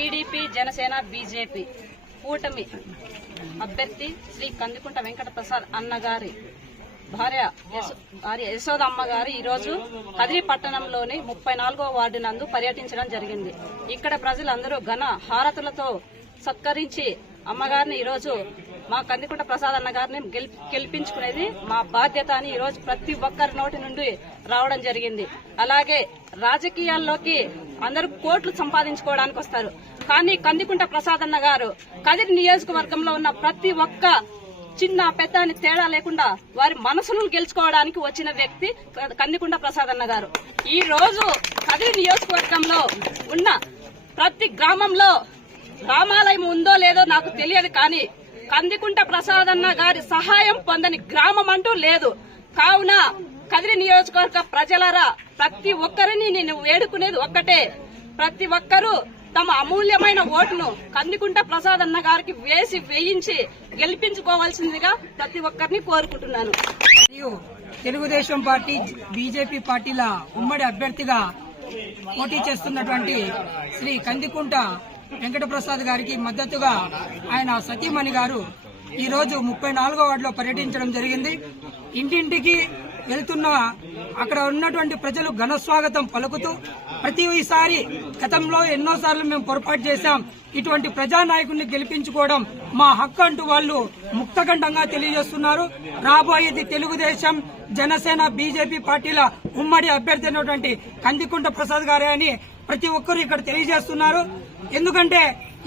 TDP, Janasena, BJP కూటమి అభ్యర్థి శ్రీ కందికుంట వెంకట ప్రసాద్ అన్నగారి భార్య యశోదమ్మ గారు ఈరోజు కదిరి పట్టణంలోని 34వ వార్డు నందు పర్యటించడం జరిగింది. ఇక్కడ ప్రజలందరూ ఘన హారతులతో సత్కరించి అమ్మగారిని ఈరోజు మా కందికుంట ప్రసాద్ అన్న గారిని గెలిపించుకునేది మా బాధ్యత అని ఈరోజు ప్రతి ఒక్కరి నోటి నుండి రావడం జరిగింది. అలాగే రాజకీయాల్లోకి అందరూ కోట్లు సంపాదించుకోవడానికి వస్తారు, కానీ కందికుంట ప్రసాద్ అన్న గారు కదిరి నియోజకవర్గంలో ఉన్న ప్రతి ఒక్క చిన్న పెద్ద అని తేడా లేకుండా వారి మనసును గెలుచుకోవడానికి వచ్చిన వ్యక్తి కందికుంట ప్రసాద్ అన్న గారు. ఈ రోజు కదిరి నియోజకవర్గంలో ఉన్న ప్రతి గ్రామంలో రామాలయం ఉందో లేదో నాకు తెలియదు, కానీ కందికుంట ప్రసాద్ అన్న గారి సహాయం పొందని గ్రామం అంటూ లేదు. కావున కదిరి నియోజకవర్గ ప్రజలరా, ప్రతి ఒక్కరిని నేను వేడుకునేది ఒక్కటే, ప్రతి ఒక్కరూ తమ అమూల్యమైన ఓటును కందికుంట ప్రసాద్ అన్న గారికి వేయించి గెలిపించుకోవాల్సిందిగా ప్రతి ఒక్కరిని కోరుకుంటున్నాను. తెలుగుదేశం పార్టీ, బీజేపీ పార్టీల ఉమ్మడి అభ్యర్థిగా పోటీ చేస్తున్నటువంటి శ్రీ కందికుంట వెంకట ప్రసాద్ గారికి మద్దతుగా ఆయన సతీమణి గారు ఈ రోజు 34వ వార్డులో పర్యటించడం జరిగింది. ఇంటింటికి వెళ్తున్న అక్కడ ఉన్నటువంటి ప్రజలు ఘన స్వాగతం పలుకుతూ ప్రతిసారి గతంలో ఎన్నోసార్లు మేము పొరపాటు చేశాం, ఇటువంటి ప్రజానాయకుడిని గెలిపించుకోవడం మా హక్కు అంటూ వాళ్ళు ముక్తకంఠంగా తెలియజేస్తున్నారు. రాబోయేది తెలుగుదేశం, జనసేన, బీజేపీ పార్టీల ఉమ్మడి అభ్యర్థి అయినటువంటి కందికుంట ప్రసాద్ గారే అని ప్రతి ఒక్కరు ఇక్కడ తెలియజేస్తున్నారు. ఎందుకంటే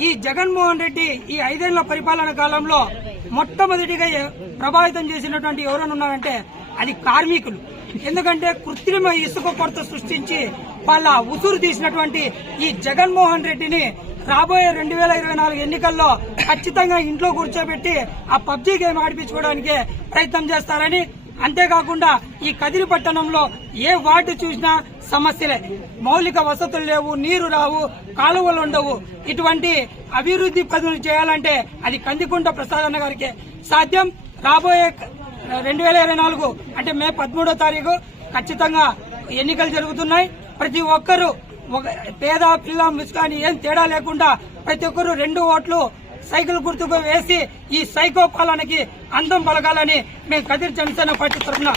ఈ జగన్మోహన్ రెడ్డి ఈ 5 ఏళ్ల పరిపాలన కాలంలో మొట్టమొదటిగా ప్రభావితం చేసినటువంటి ఎవరైనా ఉన్నారంటే అది కార్మికులు. ఎందుకంటే కృత్రిమ ఇసుక కొరత సృష్టించి వాళ్ళ ఉసురు తీసినటువంటి ఈ జగన్మోహన్ రెడ్డిని రాబోయే 2024 ఎన్నికల్లో ఖచ్చితంగా ఇంట్లో కూర్చోబెట్టి ఆ పబ్జీ గేమ్ ఆడిపించుకోవడానికి ప్రయత్నం చేస్తారని, అంతేకాకుండా ఈ కదిరి పట్టణంలో ఏ వార్డు చూసినా సమస్యలే, మౌలిక వసతులు లేవు, నీరు రావు, కాలువలు ఉండవు. ఇటువంటి అభివృద్ధి పనులు చేయాలంటే అది కందికుంట ప్రసాద్ అన్న గారికి సాధ్యం. రాబోయే 2024 అంటే మే 13వ తారీఖు ఖచ్చితంగా ఎన్నికలు జరుగుతున్నాయి. ప్రతి ఒక్కరూ పేద పిల్ల ముసుకాని ఏం తేడా లేకుండా ప్రతి ఒక్కరూ 2 ఓట్లు సైకిల్ గుర్తుకు వేసి ఈ సైకో పాలనకి అందం పలకాలని మేము కదిరి జనసేన పార్టీ తరఫున